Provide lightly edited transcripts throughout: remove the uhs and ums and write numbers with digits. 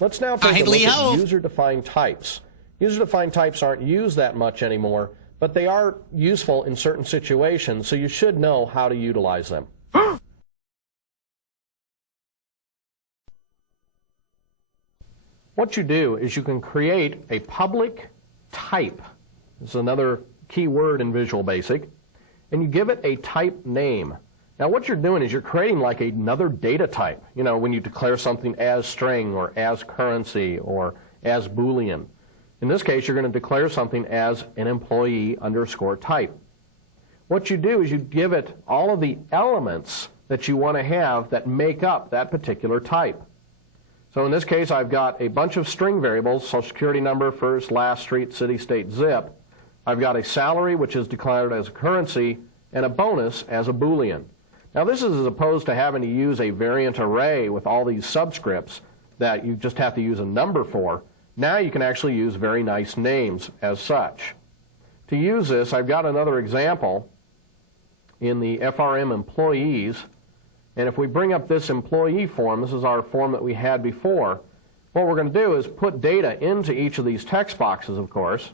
Let's now take a look at Ho. user-defined types. User-defined types aren't used that much anymore, but they are useful in certain situations, so you should know how to utilize them. What you do is you can create a public type. This is another key word in Visual Basic. And you give it a type name. Now what you're doing is you're creating like another data type. You know, when you declare something as string or as currency or as Boolean. In this case, you're going to declare something as an employee underscore type. What you do is you give it all of the elements that you want to have that make up that particular type. So in this case, I've got a bunch of string variables, social security number, first, last, street, city, state, zip. I've got a salary, which is declared as a currency, and a bonus as a Boolean. Now this is as opposed to having to use a variant array with all these subscripts that you just have to use a number for. Now you can actually use very nice names as such. To use this, I've got another example in the FRM employees. And if we bring up this employee form, this is our form that we had before, what we're going to do is put data into each of these text boxes, of course.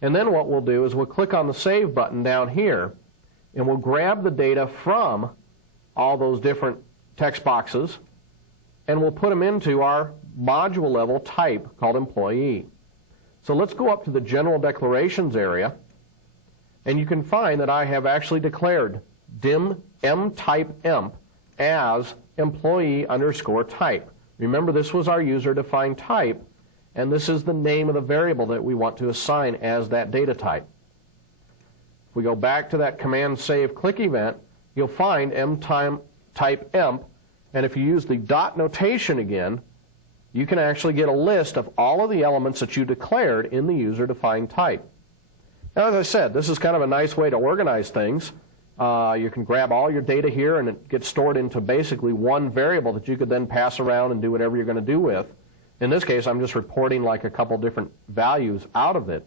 And then what we'll do is we'll click on the Save button down here, and we'll grab the data from all those different text boxes, and we'll put them into our module level type called employee. So let's go up to the General Declarations area, and you can find that I have actually declared dim mtype emp as employee underscore type. Remember, this was our user-defined type, and this is the name of the variable that we want to assign as that data type. If we go back to that command save click event, you'll find mtype emp, and if you use the dot notation again, you can actually get a list of all of the elements that you declared in the user-defined type. Now, as I said, this is kind of a nice way to organize things. You can grab all your data here and it gets stored into basically one variable that you could then pass around and do whatever you're going to do with. In this case, I'm just reporting like a couple different values out of it.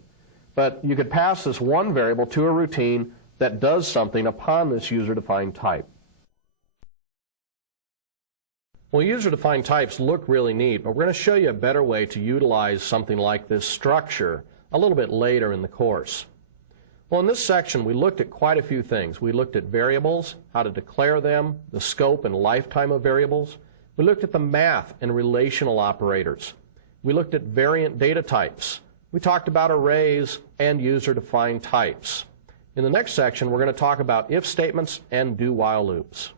But you could pass this one variable to a routine that does something upon this user-defined type. Well, user-defined types look really neat, but we're going to show you a better way to utilize something like this structure a little bit later in the course. Well, in this section, we looked at quite a few things. We looked at variables, how to declare them, the scope and lifetime of variables. We looked at the math and relational operators. We looked at variant data types. We talked about arrays and user-defined types. In the next section, we're going to talk about if statements and do-while loops.